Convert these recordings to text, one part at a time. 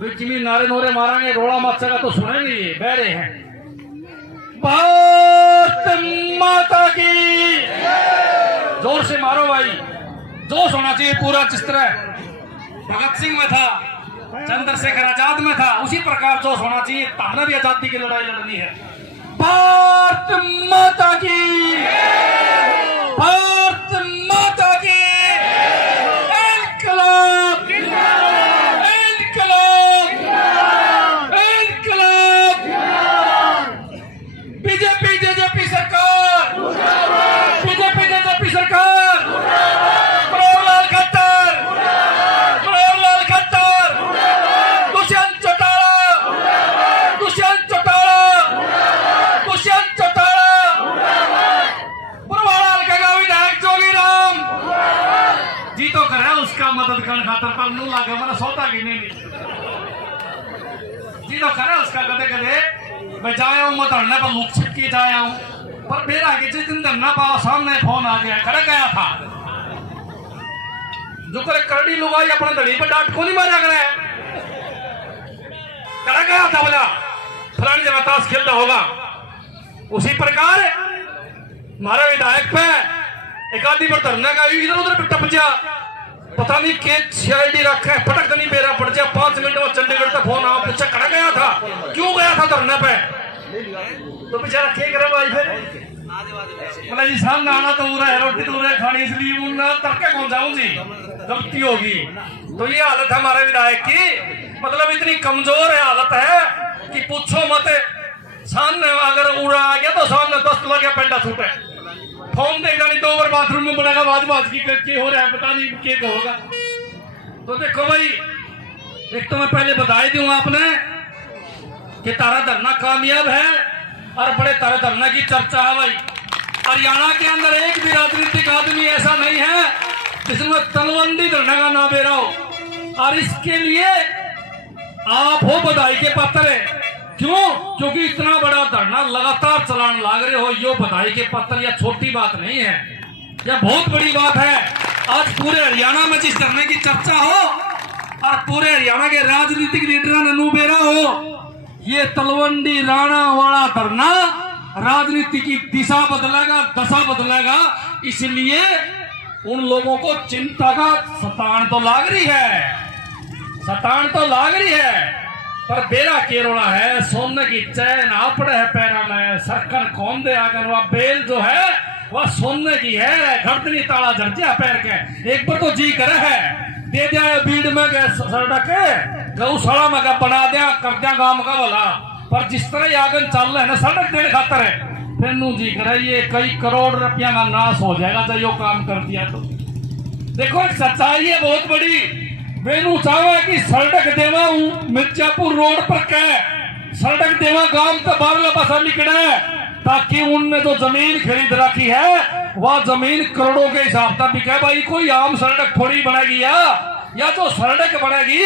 बीच में नारे नोरे मारेंगे, रोड़ा मचेगा तो सुनेंगे। ये बह रहे हैं भारत माता की, जोर से मारो भाई, जोश होना चाहिए पूरा। जिस तरह भगत सिंह में था, चंद्रशेखर आजाद में था, उसी प्रकार जोश होना चाहिए। हमने भी आजादी की लड़ाई लड़नी है। भारत माता की, भारत माता की, इनकलाब, इनकलाब, इनकलाब, बीजेपी जेजेपी सरकार, बीजेपी जेजेपी सरकार, मनोहरलाल खट्टर, मनोहरलाल खट्टर, दुष्यंत चौटाला, दुष्यंत चौटाला, दुष्यंत चौटाला, पुरवालाल का विधायक जोगीराम जी तो करे उसका मदद करने खातर पर नू लागे मैंने सोता की नहीं जी तो करे उसका कदे कदे मैं जाया हूँ, मैं धरने पर लुक छिपके जाया हूँ, पर मेरा कि जिस दिन धरना पावा सामने फोन आ गया, खड़ा गया था जो करे करड़ी लुगाई अपने धड़ी पर डांट को नहीं मारा करे, खड़ा गया था बोला फलानी जगह ताश खेल रहा होगा। उसी प्रकार हमारे विधायक पे एक आदमी पर धरने का इधर उधर टप जा, पता नहीं के सीआईडी रखा है, फटक नहीं बेरा पड़ जा। 5 मिनट में चंडीगढ़ तक फोन आया, पूछा कड़ा गया था, क्यों गया था धरने पे? तो बेचारा क्या करे भाई फिर बोला जी सामने आना तो पूरा है, रोटी तो पूरा खानी, इसलिए उन्ना तड़के कौन जाऊं जी, गलती होगी। तो ये हालत है हमारे विधायक की, मतलब इतनी कमजोर है हालत है कि पूछो मत। सामने अगर उड़ा आ गया तो सामने 10 लगे पेंटा छूटे, फोन देखना नहीं 2 बार बाथरूम में पड़ेगा, बाज की करके हो रहा है पता नहीं क्या होगा। तो देखो भाई, एक तो मैं पहले बधाई दूं आपने कि तारा धरना कामयाब है और बड़े तारा धरना की चर्चा है भाई। हरियाणा के अंदर एक भी राजनीतिक आदमी ऐसा नहीं है जिसमें तलवंडी धरना का नाम ले रहा हो, और इसके लिए आप हो बधाई के पात्र है। क्यों? क्योंकि इतना बड़ा धरना लगातार चलाने लग रहे हो, यो बधाई के पत्र या छोटी बात नहीं है, यह बहुत बड़ी बात है। आज पूरे हरियाणा में जिस धरने की चर्चा हो और पूरे हरियाणा के राजनीतिक लीडरों ने नुबेरा हो, ये तलवंडी राणा वाला धरना राजनीति की दिशा बदलेगा, दशा बदलेगा। इसलिए उन लोगों को चिंता का सतान तो लाग रही है, सतान तो लाग रही है, पर बेरा केरोला है, सोने की चैन आपड़े है पैरा में, सरकन कौन दे आकर वह बेल जो है वह सोने की है, घड़तनी ताला झड़चिया पैर के। एक बार तो जी करे है दे दिया बीड़ में सड़क गौशाला में बना दिया, कर दिया गांव का भला, पर जिस तरह आगे चल रहे है ना सड़क देने खातर है, फिर नू जी करे ये कई करोड़ रुपया का नाश हो जाएगा जब यो काम कर दिया तो। देखो एक सच्चाई है बहुत बड़ी, वेनू चाहे कि सड़क देवा मिर्जापुर रोड पर कह सड़क देवा गांव का बारला पासा निकले, ताकि उनने जो जमीन खरीद रखी है वह जमीन करोड़ों के हिसाब से बिके। भाई कोई आम सड़क थोड़ी बनेगी, या जो सड़क बनेगी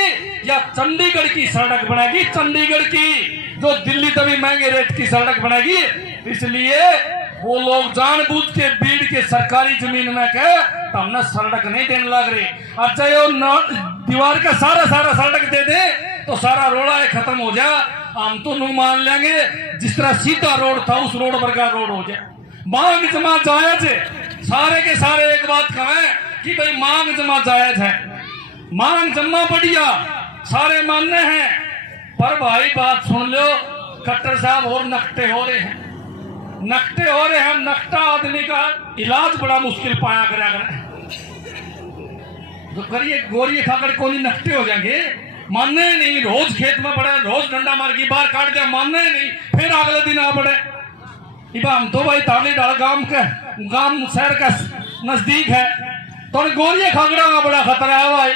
या चंडीगढ़ की सड़क बनेगी, चंडीगढ़ की जो दिल्ली तभी महंगे रेट की सड़क बनेगी। इसलिए वो लोग जानबूझ के बीड़ के सरकारी जमीन में कहे तो हमने सड़क नहीं देने लग रहे। अच्छा ये दीवार का सारा सड़क दे दे तो सारा रोड़ा है खत्म हो जाए, हम तो नहीं मान लेंगे। जिस तरह सीधा रोड था उस रोड पर का रोड हो जाए। मांग जमा जायज है, सारे के सारे एक बात कहें कि भाई मांग जमा जायज है, मांग जमा बढ़िया सारे मानने हैं, पर भाई बात सुन लो खट्टर साहब और नकटे हो रहे हैं, नकटे हो रहे हैं। नकटा आदमी का इलाज बड़ा मुश्किल पाया करेगा, तो करिए गोरिये खाकर कोई नकटे हो जाएंगे, मानने नहीं। रोज खेत में पड़े, रोज डंडा मार की बाहर काट दिया, मानने नहीं, फिर अगले दिन आ पड़े। हम तो भाई ताली डाल गांव शहर का नजदीक है, तो गोरिये खागड़ा का बड़ा खतरा है भाई।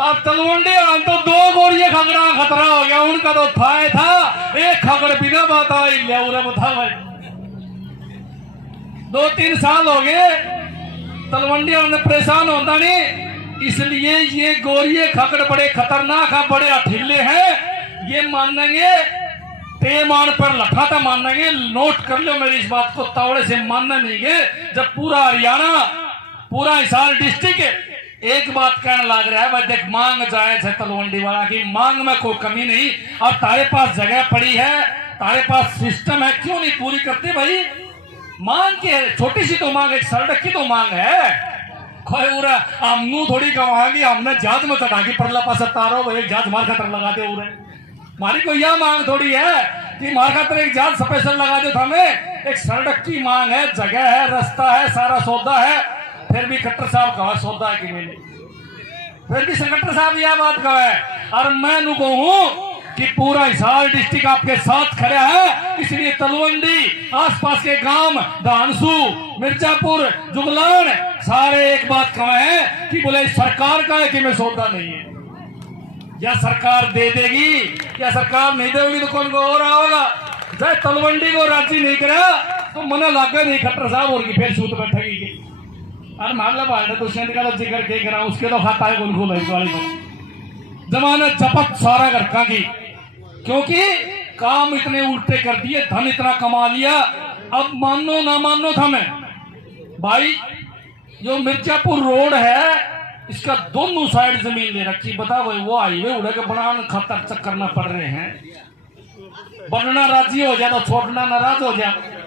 अब तलवंडी हम तो 2 गोरिये खागड़ा का खतरा हो गया, उनका तो था एक खागड़ बिना बात आई बता भाई। 2-3 साल हो गए तलवंडी हमने परेशान होता नहीं। इसलिए ये गोरिये खकड़ बड़े खतरनाक है, बड़े अठिल्ले हैं, ये मानेंगे पैमान पर लठा था मानेंगे। नोट कर लो मेरी इस बात को, तावड़े से मानना नहीं है। जब पूरा हरियाणा, पूरा हिसार डिस्ट्रिक्ट एक बात कहने लग रहा है भाई, देख मांग जायज है तलवंडी वाला की, मांग में कोई कमी नहीं। अब तारे पास जगह पड़ी है, तारे पास सिस्टम है, क्यों नहीं पूरी करते भाई? मांग के छोटी सी तो मांग, एक सड़क की तो मांग है। कोई उरा हमनू थोड़ी कमाएगी, हमने जहाज में चढ़ा के परला पास तारो भाई, एक जहाज मार खतर लगा दे उरे। हमारी कोई यह मांग थोड़ी है कि मार खातर एक जहाज स्पेशल लगा दे। हमें एक सड़क की मांग है, जगह है, रास्ता है, सारा सौदा है। फिर भी खट्टर साहब कहा सौदा है कि मैंने, फिर भी खट्टर साहब यह बात कहा है। और मैं नु कहूं कि पूरा हिसार डिस्ट्रिक्ट आपके साथ खड़ा है, इसलिए तलवंडी आसपास के गांव धानसू, मिर्जापुर, जुगलान सारे एक बात कहे हैं कि बोले सरकार का है कि मैं सौदा नहीं है। या सरकार दे देगी या सरकार नहीं देगी तो कौन को और होगा। जब तलवंडी को राजी नहीं करा तो मना लागे नहीं खट्टर साहब और की फिर सूत बैठेगी। अरे मामला बाहर तो का जिक्र के करा, उसके तो खाता है कौन खोला वाली को जमानत जपत सारा घर का की, क्योंकि काम इतने उल्टे कर दिए, धन इतना कमा लिया। अब मानो ना मानो था मैं भाई, जो मिर्जापुर रोड है इसका दोनों साइड जमीन ले रखी। बता भाई वो हाईवे उड़े के बनाने खातर चक्कर करना पड़ रहे हैं। बनना राजी हो जाए तो छोड़ना नाराज हो जाए,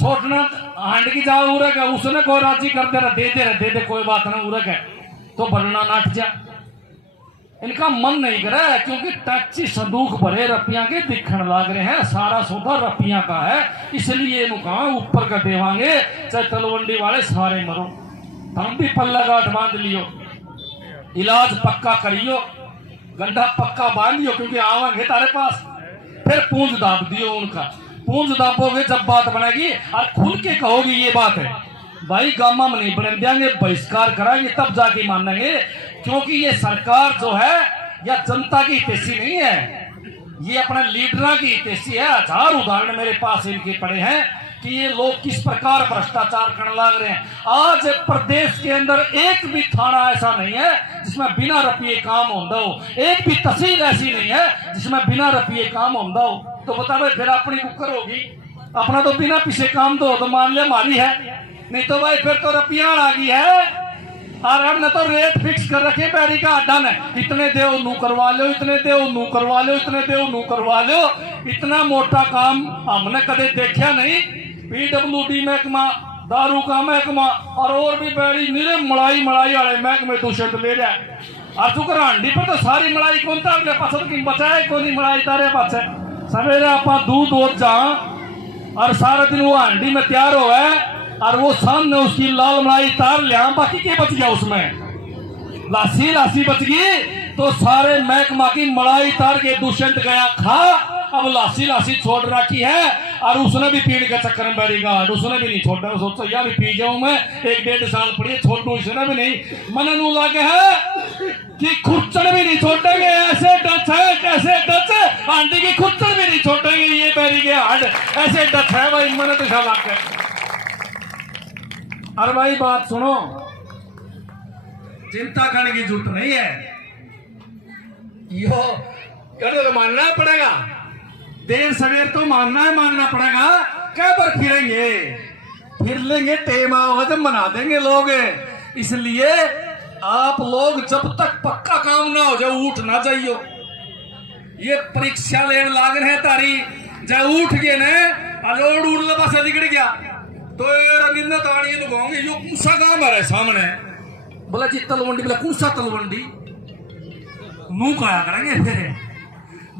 छोड़ना हांड की जाओ उड़े के उसने कोई राजी कर दे रहा, दे दे कोई बात ना उड़े के तो बनना नाट जा। इनका मन नहीं करे क्योंकि टैक्सी संदूक भरे रुपया के दिखण लाग रहे हैं, सारा सौदा रुपया का है, इसलिए कहा ऊपर का देवांगे चाहे तलवंडी वाले सारे मरो। हम भी पल्ला गांठ बांध लियो, इलाज पक्का करियो, गड्ढा पक्का बांध लियो, क्योंकि आवांगे तारे पास। फिर पूंज दाब दियो उनका, पूंज दाबोगे जब बात बनेगी और खुल के कहोगी ये बात है भाई, गामा में नहीं बने देंगे, बहिष्कार कराएंगे तब जाके मानेंगे। क्योंकि ये सरकार जो है या जनता की हितैषी नहीं है, ये अपने लीडर की हितैषी है। हजार उदाहरण मेरे पास इनके पड़े हैं कि ये लोग किस प्रकार भ्रष्टाचार करने लग रहे हैं। आज प्रदेश के अंदर एक भी थाना ऐसा नहीं है जिसमें बिना रुपये काम होता हो, एक भी तहसील ऐसी नहीं है जिसमें बिना रुपये काम होता हो। तो बता भाई फिर अपनी कुकर होगी, अपना तो बिना पीछे काम तो मान लिया हमारी है, नहीं तो भाई फिर तो रुपया आ गई है। और हमने तो रेट फिक्स कर रखे बैरी का अड्डा ने, इतने देव नू करवा लो, इतने देव नू करवा लो, इतने देव नू करवा लो। इतना मोटा काम हमने कदे देखा नहीं। पीडब्ल्यूडी महकमा, दारू का महकमा और भी बैरी निरे मलाई वाले महकमे दूषित ले जाए। और तू हांडी पर तो सारी मलाई कौन था अपने पास तो बचाए कौन ही मलाई तारे पास है। सवेरे आप दूध दूध जा और सारा दिन वो हांडी में तैयार हो है और वो सामने उसकी लाल मलाई तार लिया, बाकी क्या बच गया उसमें? लासी बच गई तो सारे महकमा की मलाई तार के दुष्यंत गया खा। अब लासी छोड़ रखी है और उसने भी पीने के चक्कर में बैठेगा, उसने भी नहीं छोड़ा। सोचो यार भी पी जाऊं मैं, 1-1.5 साल पड़ी छोड़ दू, इसने भी नहीं। मन नू लगे है कि खुरचन भी नहीं छोड़ेंगे, ऐसे डच है, कैसे डच है, आंटी की खुरचन भी नहीं छोड़ेंगे, ये बैरी के हाड ऐसे डच है भाई। मन दिशा लग गए। अरे भाई बात सुनो, चिंता करने की जरूरत नहीं है, यो करे तो मानना पड़ेगा, देर सवेर तो मानना पड़ेगा। क्या पर फिर लेंगे टेम आओगे तो मना देंगे लोग। इसलिए आप लोग जब तक पक्का काम ना हो जाए उठ ना जाइयो। ये परीक्षा लेने लाग रहे हैं तारी, जब उठ गए ना अलोड उड़ला पास निकल गया तो रविंद्र ताड़ी लगाओगे यो कौन सा गांव है सामने, बोला जी तलवंडी, बोला कौन सा तलवंडी, नू कहा करेंगे फिर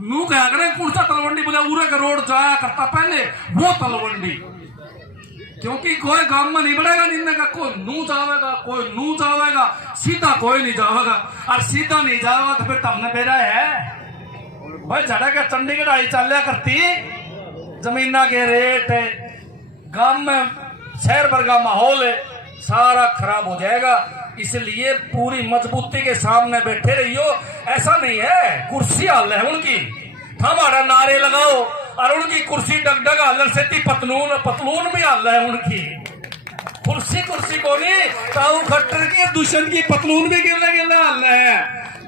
नू कहा करेंगे कौन सा तलवंडी, बोला उरे का रोड जाया करता पहले वो तलवंडी। क्योंकि कोई गांव में नहीं बढ़ेगा निन्ने का, कोई नू जावेगा, कोई नू जावेगा, सीधा कोई नहीं जावेगा। और सीधा नहीं जाएगा तो फिर तमने बेरा है भाई, झड़ा के चंडीगढ़ आई चलिया करती, जमीना के रेट है, गांव में शहर भर का माहौल है, सारा खराब हो जाएगा। इसलिए पूरी मजबूती के सामने बैठे रहियो। ऐसा नहीं है कुर्सी हाल है उनकी, हमारा नारे लगाओ और उनकी कुर्सी डगडग हालन से पतलून भी हाल है उनकी। कुर्सी को नहीं ताऊ खट्टर की दुश्मन की पतलून भी गिरने हाल है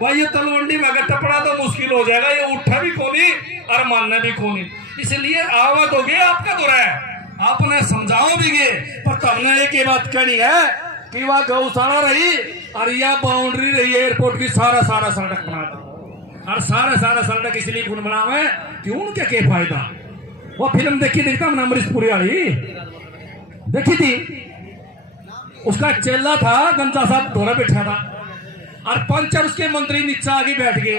भाई। ये तलवंडी में अगर टपड़ा तो मुश्किल हो जाएगा, ये उठा भी कोनी और मानना भी कोनी। इसलिए आवत हो गया आपका दुरा है, आपने समझाओ भी गए, पर तबने एक बात कहनी है कि वह गौशाला रही और यह बाउंड्री रही एयरपोर्ट की, सारा सड़क बना दी। और सारा सड़क इसलिए कौन बनावे कि उनके क्या फायदा। वो फिल्म देखता मैंने अमरीश पुरी वाली देखी थी, उसका चेला था गंजा साहब धोरा बैठा था और पंच और उसके मंत्री नीचे आगे बैठ गए।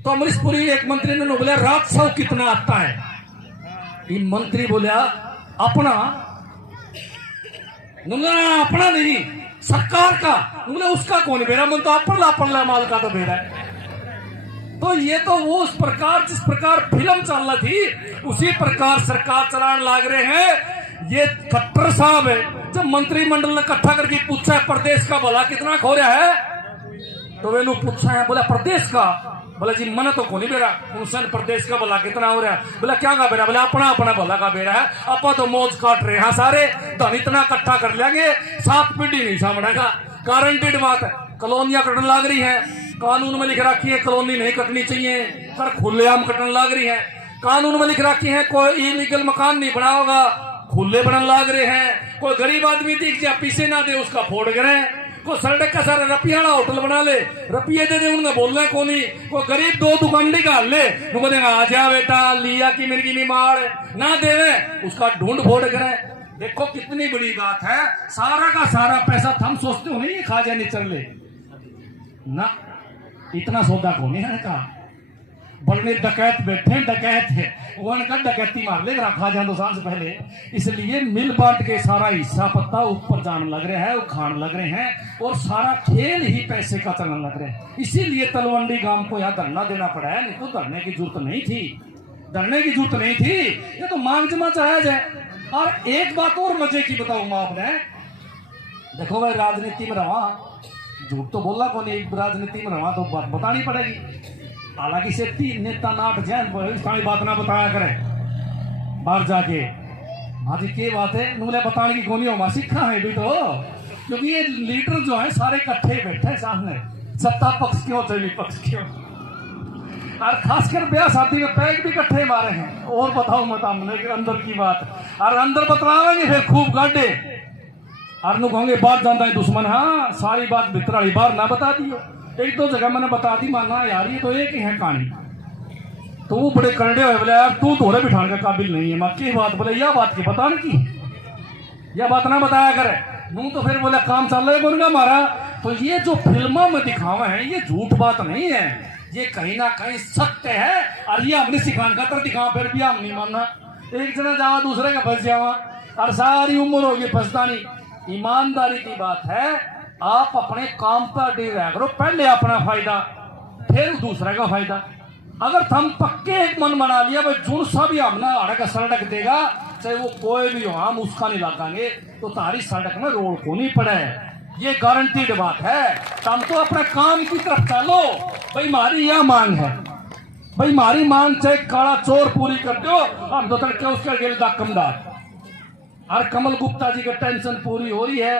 तो अमरीश पुरी एक मंत्री ने बोला राजस्व कितना आता है। ये मंत्री बोला अपना अपना नहीं सरकार का। उसका कौन बेरा, मन तो अपन माल का तो बेरा है। तो ये तो वो उस प्रकार जिस प्रकार फिल्म चल रही थी उसी प्रकार सरकार चलाने लाग रहे हैं। ये खट्टर साहब है, जब मंत्रिमंडल ने इकट्ठा करके पूछा है प्रदेश का भला कितना खो रहा है, तो वे लोग पूछा है, बोला प्रदेश का, बोला जी मन तो को नहीं बेरा उनसे प्रदेश का भला कितना हो रहा है। बोला क्या का बेरा, बोला अपना भला का बेरा है। आपा तो मौज काट रहे हैं सारे, धन इतना इकट्ठा कर लेंगे 7 पीढ़ी नहीं सामने का। गारंटीड बात है। कॉलोनियां कटने लग रही है, कानून में लिख रखी है कॉलोनी नहीं कटनी चाहिए, पर खुलेआम कटने लग रही है। कानून में लिख रखी है कोई इलीगल मकान नहीं बना होगा, खुले बनने लग रहे हैं। कोई गरीब आदमी दिख जाए पीछे ना दे उसका फोड़ गिरे। कोई सड़क का सारा रुपया होटल बना ले, रुपये दे दे उन्हें बोलना को नहीं। कोई गरीब 2 दुकान निकाल ले, उनको देगा आ जा बेटा लिया की मेरी बीमार ना देवे उसका ढूंढ फोड़ गिरे। देखो कितनी बड़ी बात है। सारा का सारा पैसा हम सोचते हो नहीं खा जाए चल ले ना, इतना सौदा को नहीं है का। बड़े डकैत बैठे डकैत है उनका डकैती मार ले रखा जाए 2 साल से पहले। इसलिए मिल बांट के सारा हिस्सा पत्ता ऊपर जाने लग रहे हैं, वो खाने लग रहे हैं और सारा खेल ही पैसे का चलने लग रहे हैं। इसीलिए तलवंडी गांव को यहाँ धरना देना पड़ा है, नहीं तो धरने की जरूरत नहीं थी, धरने की जरूरत नहीं थी। ये तो मांग जमा चाहे जाए। और एक बात और मजे की बताऊंगा आपने, देखो भाई राजनीति में रहा, झूठ तो बोला को नहीं, राजनीति में रहा तो बात बतानी पड़ेगी। हालांकि से 3 नेता नाट जाए बात ना बताया करे बाहर जाके। हाँ जी क्या बात है नूले बताने की कोनी हो सीखा है भी तो, क्योंकि ये लीडर जो है सारे इकट्ठे बैठे सामने, सत्ता पक्ष क्यों चाहे विपक्ष क्यों। और खासकर ब्याह शादी में पैक भी इकट्ठे मारे हैं। और बताओ मत हमने अंदर की बात, और अंदर बतलावेंगे फिर खूब गाड्डे और नु कहोगे बात जानता है दुश्मन। हाँ सारी बात भीतर वाली बार ना बता दियो, 1-2 जगह मैंने बता दी, माना यार ये तो एक ही है कहानी। तो वो बड़े करड़े हुए बोले यार तू थोड़े बिठाने का काबिल नहीं है। मैं की बात बोले यह बात की बताने की, यह बात ना बताया करे नू। तो फिर बोले काम चल रहा है उनका हमारा। तो ये जो फिल्मों में दिखावा है ये झूठ बात नहीं है, ये कहीं ना कहीं सत्य है। और ये हमने सिखाने का तर दिखावा फिर भी हम नहीं मानना। एक जना जावा दूसरे का फंस जावा और सारी उम्र होगी फंसता नहीं। ईमानदारी की बात है, आप अपने काम पर अड़े रहा करो, पहले अपना फायदा फिर दूसरे का फायदा। अगर हम पक्के एक मन बना लिया भाई जो सा भी हमने अड़क सड़क देगा चाहे वो कोई भी हो हम उसका नहीं लगाएंगे, तो तारी सड़क में रोड को नहीं पड़े, ये गारंटीड बात है। हम तो अपने काम की तरफ चलो भाई, हमारी यह मांग है भाई, हमारी मांग चाहे काला चोर पूरी कर दो, हम तो तड़के उसका गेल दाकमदार। और कमल गुप्ता जी का टेंशन पूरी हो रही है,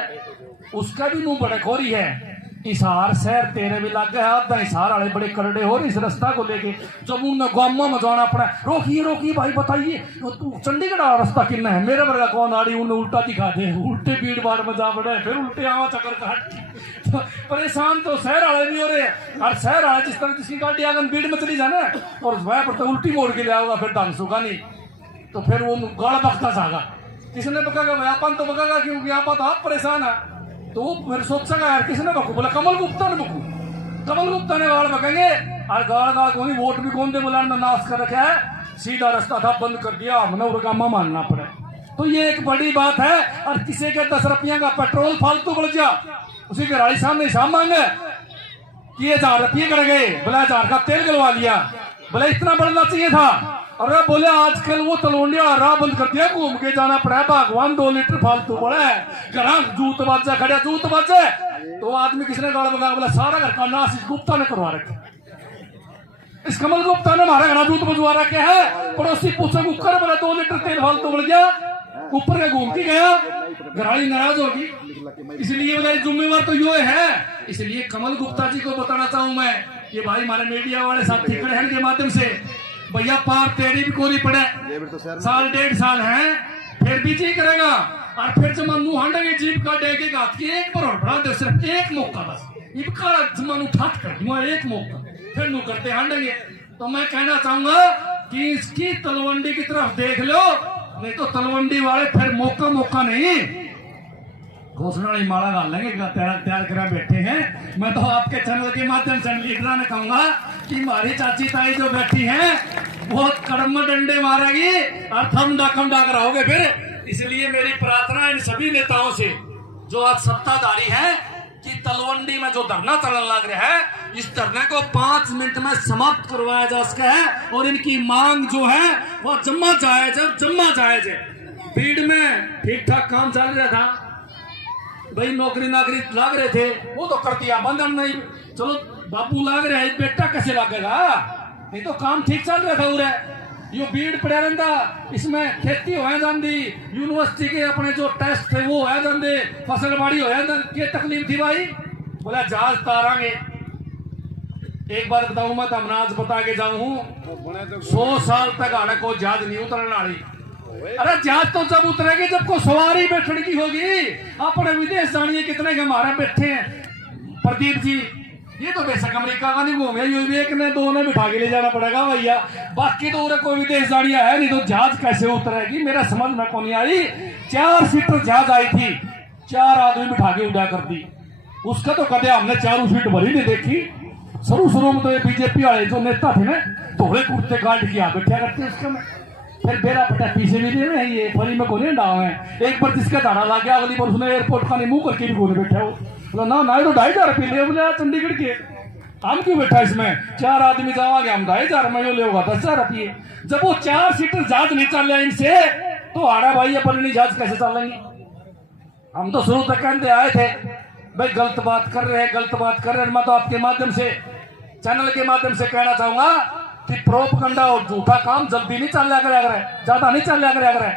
उसका भी मुंह भड़क हो रही है। हिसार शहर तेरे भी लग गया, आधा हिसार वाले बड़े करड़े हो रहे इस रास्ता को लेके। जब उन्हें गांव में जाना पड़ा, रोकिए रोकिए भाई बताइए तू चंडीगढ़ वाला रास्ता कितना है, मेरे वर्गा कौन आड़ी उन्हें उल्टा दिखा दे, उल्टे भीड़ भाड़ में जा पड़े, फिर उल्टे आवा चक्कर काट। तो परेशान तो शहर वाले नहीं हो रहे, और शहर वाले जिस तरह जिसकी गाड़ी अगर भीड़ में चली जाना और वह पर तो उल्टी मोड़ के ले आओगा, फिर ढंग सुखा नहीं, तो फिर वो गाड़ बकता जागा। किसने बकागा व्यापान तो बकागा क्योंकि आप तो आप परेशान है। तो फिर सोचेगा यार किसने बकू, बोला कमल गुप्ता ने बकू, कमल गुप्ता ने गाड़ बकेंगे। और गाड़ गाड़ को वोट भी कौन दे बोला नाश कर रखा है, सीधा रास्ता था बंद कर दिया, हमने उनका मानना पड़े। तो ये एक बड़ी बात है। और किसी के 10 रुपया का पेट्रोल फालतू बढ़ जा, उसी के गाड़ी सामने हिसाब मांगे कि 1000 रुपये कर गए, बोला 1000 का तेल गलवा लिया, बोला इतना बढ़ना चाहिए था। और बोले आजकल वो तलवंडिया राह बंद कर दिया, घूम के जाना पड़ा, भगवान 2 लीटर फालतू पड़ा है, घर जूत बाजा खड़ा जूत बाजे। तो आदमी किसने गाड़ बगा, बोला सारा घर का नाश इस गुप्ता ने करवा रखे, इस कमल गुप्ता ने हमारा घर जूत बजवा रखे है। पड़ोसी पूछे कुकर, बोला 2 लीटर तेल फालतू बढ़ गया, ऊपर का घूम के गया, घराड़ी नाराज होगी। इसलिए बोला जिम्मेवार तो यो है। इसलिए कमल गुप्ता जी को बताना चाहूं मैं, ये भाई हमारे मीडिया वाले साथी खड़े हैं के माध्यम से, भैया पार तेरी भी कोरी पड़े, 1.5 साल है फिर भी जी करेगा। और फिर जब मनु हांडेंगे जीप का डेगे गात की एक बार और बढ़ा दे, सिर्फ एक मौका बस इब काला जमानु ठाट कर दूंगा एक मौका, फिर नू करते हांडेंगे। तो मैं कहना चाहूंगा कि इसकी तलवंडी की तरफ देख लो, नहीं तो तलवंडी वाले फिर मौका मौका नहीं घोषणा नहीं माला डाल लेंगे, तैयार करा बैठे हैं। मैं तो आपके चैनल के माध्यम से लीडर ने कहूंगा कि हमारी चाची ताई जो बैठी हैं वो कड़म डंडे मारेगी और थम डाकम डाक रहोगे फिर। इसलिए मेरी प्रार्थना इन सभी नेताओं से जो आज सत्ताधारी हैं कि तलवंडी में जो धरना चलने लग रहा है, इस धरने को 5 मिनट में समाप्त करवाया जा सके है और इनकी मांग जो है वो जम्मा जायज है। भीड़ में ठीक ठाक काम चल रहा था भाई, नौकरी नाकरी लाग रहे थे वो तो कर दिया बंधन नहीं, चलो बापू लाग रहे बेटा कैसे लागेगा, नहीं तो काम ठीक चल रहा था। उरे यो भीड़ पड़ा रहता, इसमें खेती हो जाती, यूनिवर्सिटी के अपने जो टेस्ट थे वो हो जाते, फसल बाड़ी हो जाती, क्या तकलीफ थी भाई। बोला जहाज तारांगे। एक बार बताऊं मैं, तमनाज बता के जाऊं 100 साल तक आने को जहाज नहीं उतरने वाली। अरे जहाज तो जब उतरेगी जब को सवारी बैठने की होगी। अपने विदेश जानिए कितने के हमारे बैठे हैं प्रदीप जी, ये तो बेशक अमेरिका का नहीं घूमे, एक ने 2 ने बिठा के ले जाना पड़ेगा भैया, बाकी तो कोई विदेश जानिया है नहीं, तो जहाज कैसे उतरेगी मेरा समझ में कौन आई। 4 सीटर जहाज आई थी, 4 आदमी बिठा के उड़ा कर दी, उसका तो कदे हमने 4 सीट भरी नहीं देखी। शुरू में तो ये बीजेपी वाले जो नेता थे ना, धोले कुर्ते काट किया बैठा करते उसका में, फिर बेरा पटा पीछे भी दे रहे ये फरी में कोने डाव है। एक बार जिसका दाना लग गया अगली बार उसने एयरपोर्ट का नहीं मुंह करके भी कोने बैठा हो, बोला ना तो 2,500 रुपये ले, बोले चंडीगढ़ के हम क्यों बैठा इसमें, 4 आदमी जावागे हम 2,500 में ले होगा 10,000 रुपये। जब वो 4 सीटर जहाज नहीं चल रहा इनसे तो आड़ा भाई अपन जहाज कैसे चलेंगे। हम तो शुरू तक कहते आए थे भाई गलत बात कर रहे हैं। मैं तो आपके माध्यम से चैनल के माध्यम से कहना चाहूंगा कि प्रोपगंडा और झूठा काम जल्दी नहीं चल लिया करे, ज्यादा नहीं चल लिया करे,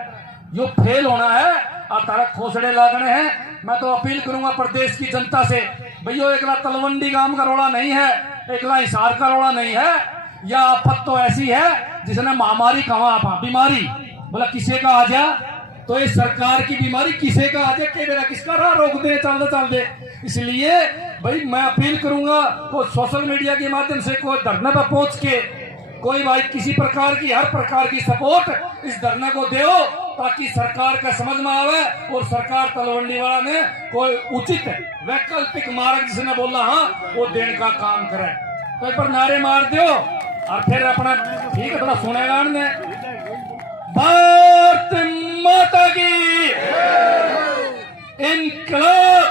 यो फेल होना है और तारा खोसड़े लागने हैं। मैं तो अपील करूंगा प्रदेश की जनता से, भैया एकला तलवंडी गांव का रोड़ा नहीं है, एकला हिसार का रोड़ा नहीं है, यह आफत तो ऐसी है जिसने महामारी कहा आप बीमारी बोला किसे का आ जा, तो ये सरकार की बीमारी किसे का आ जाए, मेरा किसका राह रोक दे चल दे। इसलिए भाई मैं अपील करूंगा को सोशल मीडिया के माध्यम से कोई धरने पर पहुंच के कोई भाई किसी प्रकार की हर प्रकार की सपोर्ट इस धरने को दो ताकि सरकार का समझ में आवे और सरकार तलवंडी वाला ने कोई उचित वैकल्पिक मार्ग जिसने बोला हाँ वो देने का काम करे। तो एक बार नारे मार दो और फिर अपना ठीक है थोड़ा सुनेगा ने भारत माता की इनकलाब।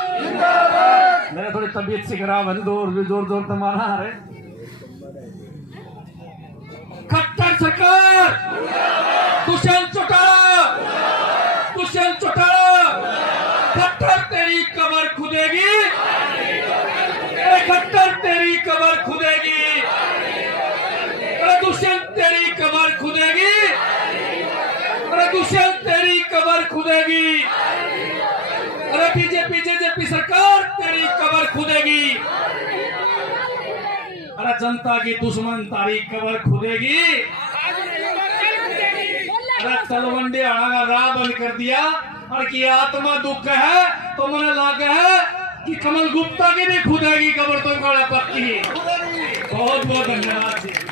मेरा थोड़ी तबीयत से खराब है, जोर तो मारा है। खट्टर सरकार दुष्यंत चौटाला खट्टर तेरी कमर खुदेगी, खट्टर तेरी कमर खुदेगी, दुष्यंत तेरी कमर खुदेगी, दुष्यंत तेरी कमर खुदेगी, अरे बीजेपी सरकार तेरी कमर खुदेगी, अरे जनता की दुश्मन तारी कबर खुदेगी। अरे तलवंडी आना का राह बंद कर दिया और की आत्मा दुख है तो मैंने लगा है कि कमल गुप्ता की भी खुदेगी कबर तो पक्की। बहुत बहुत धन्यवाद।